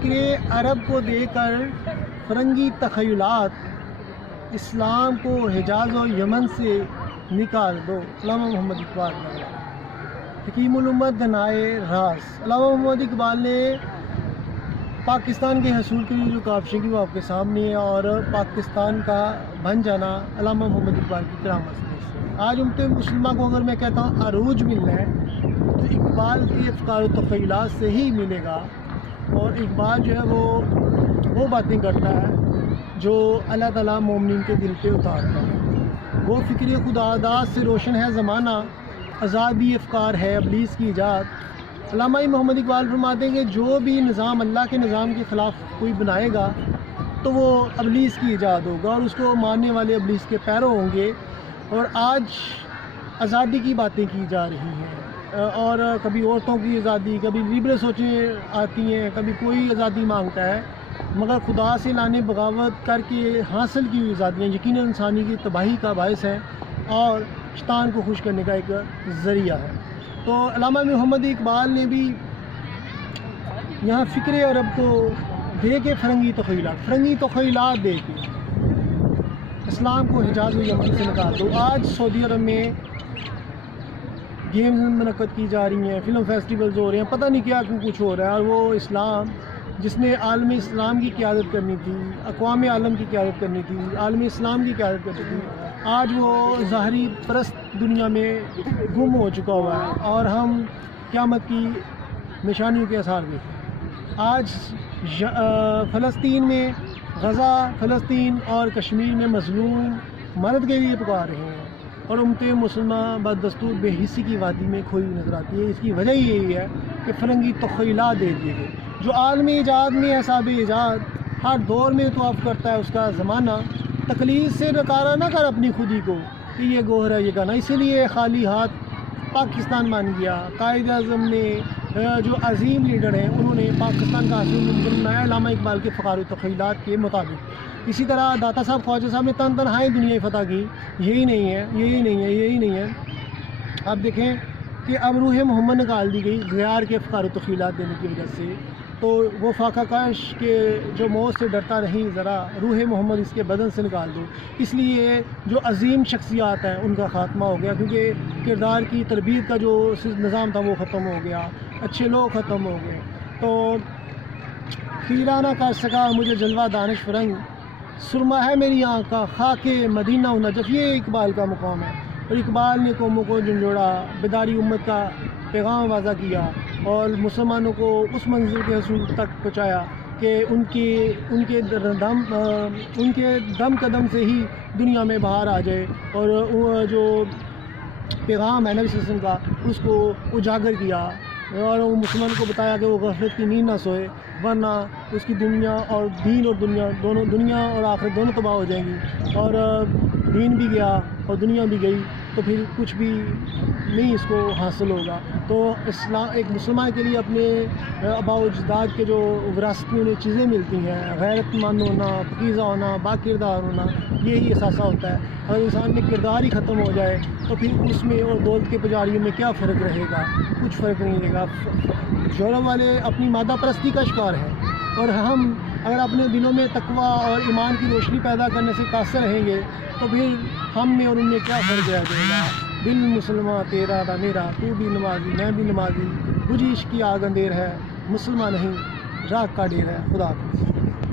فکر عرب کو دے کر فرنگی تخیلات اسلام کو حجاز و یمن سے نکال دو. علامہ محمد اقبال. حکیم الامت دنائے راز. علامہ محمد اقبال نے پاکستان کے حصول کے لیے جو کاوشیں کی وہ آپ کے سامنے ہے، اور پاکستان کا بن جانا علامہ محمد اقبال کی کرامت سے. آج امت مسلمہ کو اگر میں کہتا ہوں عروج ملنا ہے تو اقبال کے افکار و تخیلات سے ہی ملے گا. اور اقبال جو ہے وہ باتیں کرتا ہے جو اللہ تعالیٰ مومنین کے دل پہ اتارتا ہے. وہ فکر خدا داد سے روشن ہے زمانہ، آزادی افکار ہے ابلیس کی ایجاد. علامہ محمد اقبال فرماتے ہیں کہ جو بھی نظام اللہ کے نظام کے خلاف کوئی بنائے گا تو وہ ابلیس کی ایجاد ہوگا، اور اس کو ماننے والے ابلیس کے پیرو ہوں گے. اور آج آزادی کی باتیں کی جا رہی ہیں، اور کبھی عورتوں کی آزادی، کبھی لیبرل سوچیں آتی ہیں، کبھی کوئی آزادی مانگتا ہے، مگر خدا سے لانے بغاوت کر کے حاصل کی ہوئی آزادیاں یقیناً انسانی کی تباہی کا باعث ہیں اور شیطان کو خوش کرنے کا ایک ذریعہ ہے. تو علامہ محمد اقبال نے بھی یہاں فکر عرب کو دے کے فرنگی تخیلات دے کے اسلام کو حجاز و یمن سے نکال دو. آج سعودی عرب میں گیمز منعقد کی جا رہی ہیں، فلم فیسٹیولز ہو رہے ہیں، پتہ نہیں کیا کچھ ہو رہا ہے، اور وہ اسلام جس نے عالم اسلام کی قیادت کرنی تھی، اقوام عالم کی قیادت کرنی تھی، عالم اسلام کی قیادت کرنی تھی، آج وہ ظاہری پرست دنیا میں گم ہو چکا ہوا ہے، اور ہم قیامت کی نشانیوں کے آثار دیکھیں. آج فلسطین میں، غزہ، فلسطین اور کشمیر میں مظلوم مدد کے لیے پکار رہے ہیں، اور امت مسلمہ بدستور بے حسی کی وادی میں کھوئی نظر آتی ہے. اس کی وجہ یہی ہے کہ فرنگی تخیلات دے دیے گئے. جو عالمی ایجاد میں اعصاب ایجاد ہر دور میں طواف کرتا ہے اس کا زمانہ، تقلید سے نکارا نہ کر اپنی خودی کو کہ یہ گوہر ہے یہ گانا. اسی لیے خالی ہاتھ پاکستان مان گیا. قائد اعظم نے، جو عظیم لیڈر ہیں، انہوں نے پاکستان کا حصول ممکن بنایا علامہ اقبال کے فقار و تخیلات کے مطابق. اسی طرح داتا صاحب خواجہ صاحب نے تنہائی دنیا فتح کی. یہی نہیں ہے. آپ دیکھیں کہ اب روح محمد نکال دی گئی غیار کے افکار و تخیلات دینے کی وجہ سے. تو وہ فاقہ کاش کہ جو موت سے ڈرتا نہیں، ذرا روح محمد اس کے بدن سے نکال دو. اس لیے جو عظیم شخصیات ہیں ان کا خاتمہ ہو گیا، کیونکہ کردار کی تربیت کا جو نظام تھا وہ ختم ہو گیا، اچھے لوگ ختم ہو گئے. تو خیرہ نہ کر سکا مجھے جلوہ دانش فرنگ، سرما ہے میری آنکھ کا خاک مدینہ و نجف. یہ اقبال کا مقام ہے، اور اقبال نے قوموں کو جھنجھوڑا، بیداری امت کا پیغام واضح کیا، اور مسلمانوں کو اس منزل کے حصول تک پہنچایا کہ ان کے دم قدم سے ہی دنیا میں بہار آ جائے، اور جو پیغام ہے نبی صلی اللہ علیہ وسلم کا اس کو اجاگر کیا، اور وہ مسلمان کو بتایا کہ وہ غفلت کی نیند نہ سوئے، ورنہ اس کی دنیا اور دین اور دنیا اور آخرت دونوں تباہ ہو جائیں گی. اور دین بھی گیا اور دنیا بھی گئی تو پھر کچھ بھی نہیں اس کو حاصل ہوگا. تو اسلام ایک مسلمان کے لیے اپنے آباء و اجداد کے جو وراثت میں انہیں چیزیں ملتی ہیں، غیرت مند ہونا، پاکیزہ ہونا، با کردار ہونا، یہی اثاثہ ہوتا ہے. اگر انسان میں کردار ہی ختم ہو جائے تو پھر اس میں اور دولت کے پجاریوں میں کیا فرق رہے گا؟ کچھ فرق نہیں رہے گا. یورپ والے اپنی مادہ پرستی کا شکار ہیں، اور ہم اگر اپنے دلوں میں تقویٰ اور ایمان کی روشنی پیدا کرنے سے قاصر رہیں گے تو پھر ہم میں اور ان میں کیا فرق رہ جائے گا؟ دل مسلمہ تیرا دا میرا، تو بھی نمازی میں بھی نمازی، بجھی عشق کی آگ اندھیر ہے، مسلمہ نہیں راگ کا ڈیر ہے. خدا حافظ.